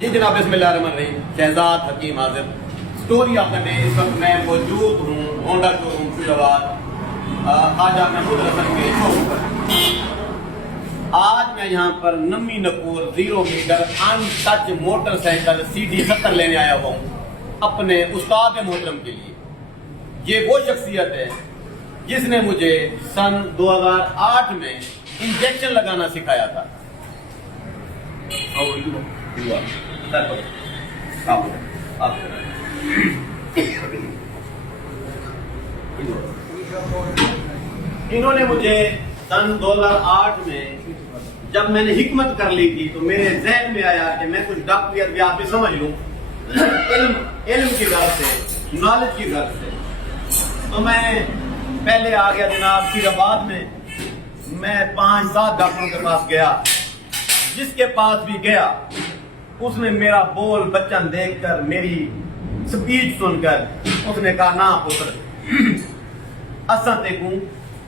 جی جناب بسم اللہ الرحمن الرحیم. شہزاد حکیم حاضر سٹوری آف دا ڈے. اس وقت میں موجود ہوں ہونڈا شو روم فیروز. آج آپ محمود حسن کے شو پر. آج میں یہاں پر نمی نپور 0 meter in touch motorcycle CD70 لینے آیا ہوا ہوں اپنے استاد محترم کے لیے. یہ وہ شخصیت ہے جس نے مجھے سن 2008 میں انجیکشن لگانا سکھایا تھا. انہوں نے مجھے سن 2008 میں جب میں نے حکمت کر لی تھی تو میرے ذہن میں آیا کہ میں کچھ ڈاکٹریت بھی آپ بھی سمجھ لوں علم کی غرض سے, نالج کی غرض سے. تو میں پہلے آ گیا جناب فیروز میں 5-7 ڈاکٹروں کے پاس گیا. جس کے پاس بھی گیا اس نے میرا بول بچن دیکھ کر میری سپیچ سن کر اس نے کہا نا پتر اساں تے کو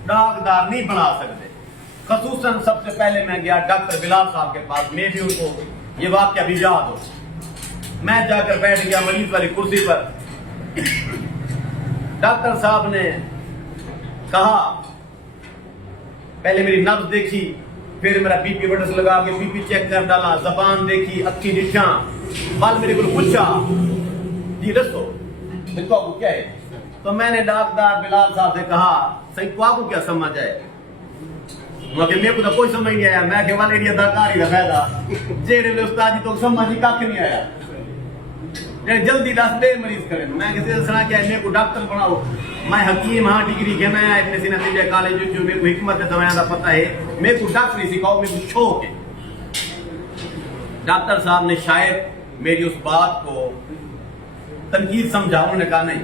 ڈاکدار نہیں بنا سکتے. خصوصاً سب سے پہلے میں گیا ڈاکٹر بلال صاحب کے پاس. میں بھی ان کو یہ واقعہ بھی یاد ہو. میں جا کر بیٹھ گیا مریض والی کرسی پر. ڈاکٹر صاحب نے کہا, پہلے میری نبض دیکھی, پھر میرا بی پی بٹس لگا کے بی پی چیک کر ڈالا, زبان دیکھی, اکھی ڈٹھیاں. بعد میرے کو پوچھا جی دسو کو آپ کو کیا ہے. تو میں نے ڈاکٹر بلال صاحب سے کہا صحیح کو آپ کو کیا سمجھ آئے. میرے کو تو کوئی سمجھ نہیں آیا. میں کہ والے اداکاری کا فائدہ جیڑے استاد جی تو سمجھ ہی کھ نہیں آیا. جلدی دس دے مریض کریں. میں کسی طرح کیا میرے کو ڈاکٹر بناؤ. میں حکیم ہاں, ڈگری کے میں اتنے سی نتیجہ کالج جو میرے کو حکمت دوائیں کا پتہ ہے. میرے کو ڈاکٹری سکھاؤ, میرے کو شوق ہے. ڈاکٹر صاحب نے شاید میری اس بات کو تنقید سمجھا. انہوں نے کہا نہیں,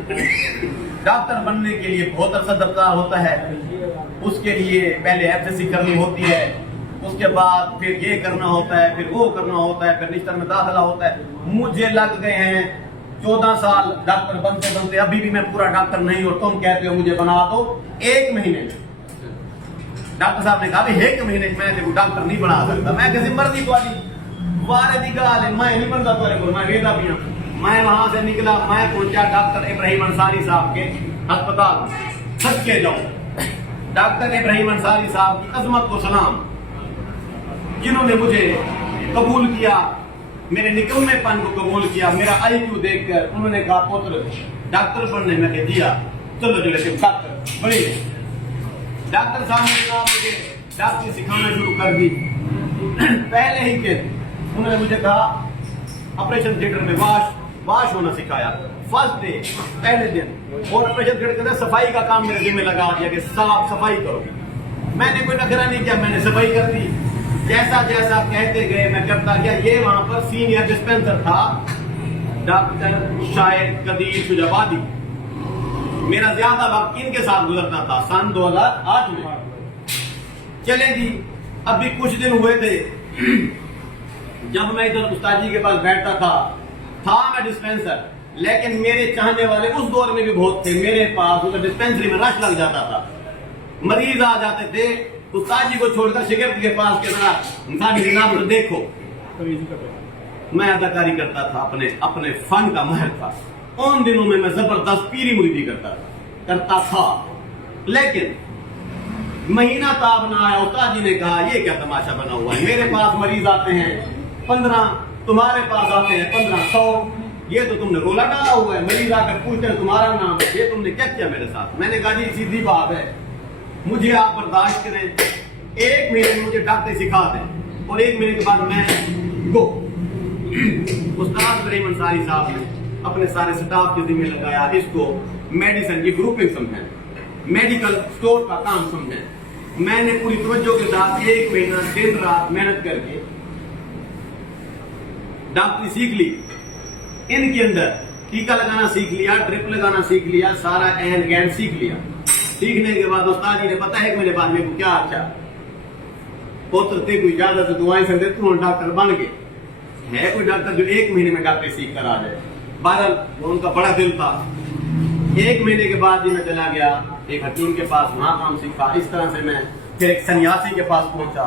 ڈاکٹر بننے کے لیے بہت عرصہ درکار ہوتا ہے. اس کے لیے پہلے FSC کرنی ہوتی ہے, اس کے بعد پھر یہ کرنا ہوتا ہے, پھر وہ کرنا ہوتا ہے, پھر رشتہ میں داخلہ ہوتا ہے. مجھے لگ گئے ہیں 14 سال ڈاکٹر بنتے بنتے. ابھی بھی میں پورا ڈاکٹر نہیں, اور تم کہتے ہو مجھے بنا دو 1 مہینے میں. ڈاکٹر صاحب نے کہا بھی 1 مہینے میں تیرے کو ڈاکٹر نہیں بنا سکتا. میں کسی مرضی کو آلی وارے دی گال ہے, میں نہیں بنتا تورے کو, میں ویدا بھی ہوں. میں وہاں سے نکلا, میں پہنچا ڈاکٹر ابراہیم انصاری صاحب کے ہسپتال. تھک کے جاؤں. ڈاکٹر ابراہیم انصاری صاحب کی عظمت کو سلام, جنہوں نے مجھے قبول کیا, میرے نکلنے پن کو قبول کیا. میرا IQ دیکھ کر انہوں نے کہا پتر ڈاکٹر بننے میں کہ دیا چلو جلے سے ڈاکٹر بڑی. ڈاکٹر صاحب نے کہا مجھے ڈاکٹری سکھانا شروع کر دی. پہلے ہی کہ انہوں نے مجھے کہا آپریشن تھیٹر میں واش ہونا سکھایا. فرسٹ ڈے پہلے دن. اور آپریشن تھیٹر کے اندر صفائی کا کام میرے ذمہ لگا دیا کہ صاف صفائی کرو. میں نے کوئی نخرہ نہیں کیا, میں نے صفائی کر دی. جیسا جیسا کہتے گئے میں کرتا گیا. یہ وہاں پر سینئر ڈسپینسر تھا ڈاکٹر شاہد قدیر شجابادی. میرا زیادہ وقت ان کے ساتھ گزرتا تھا سن 2008 میں. چلے جی, ابھی کچھ دن ہوئے تھے جب میں ادھر استاد جی کے پاس بیٹھتا تھا میں ڈسپینسر, لیکن میرے چاہنے والے اس دور میں بھی بہت تھے. میرے پاس ادھر ڈسپینسری میں رش لگ جاتا تھا, مریض آ جاتے تھے. استاد جی کو چھوڑ کر شگرد کے پاس کے ساتھ جناب دیکھو. میں اداکاری کرتا تھا, اپنے فن کا ماہر تھا. ان دنوں میں زبردست پیری مریدی کرتا تھا. لیکن مہینہ تاب نہ آیا, استاد جی نے کہا یہ کیا تماشا بنا ہوا ہے. میرے پاس مریض آتے ہیں 15, تمہارے پاس آتے ہیں 1500. یہ تو تم نے رولا ڈالا ہوا ہے. مریض آ کر پوچھتے ہیں تمہارا نام, یہ تم نے کیا کیا میرے ساتھ. میں نے کہا جی سیدھی بات ہے, مجھے آپ برداشت کریں, 1 مہینے میں مجھے ڈاکٹری سکھا دیں, اور 1 مہینے کے بعد میں گو. استاد ابراہیم انصاری صاحب نے اپنے سارے سٹاف کے ذمہ لگایا اس کو میڈیسن کی گروپنگ سمجھیں, میڈیکل سٹور کا کام سمجھیں. میں نے پوری توجہ کے ساتھ 1 مہینہ دن رات محنت کر کے ڈاکٹری سیکھ لی. ان کے اندر ٹیکا لگانا سیکھ لیا, ڈرپ لگانا سیکھ لیا, سارا این گین سیکھ لیا. سیکھنے کے بعد استاد جی نے پتا ہے کہ میرے بعد میرے کو کیا اچھا پوتر تے کوئی اجازت سے دعائیں سے دیتے ہوں ڈاکٹر بن گئے. ہے کوئی ڈاکٹر جو 1 مہینے میں ڈاکٹری سیکھ کر آ جائے. بہرحال ان کا بڑا دل تھا. 1 مہینے کے بعد میں چلا گیا ایک حکیم کے پاس, وہاں کام سیکھا. اس طرح سے میں پھر ایک سنیاسی کے پاس پہنچا.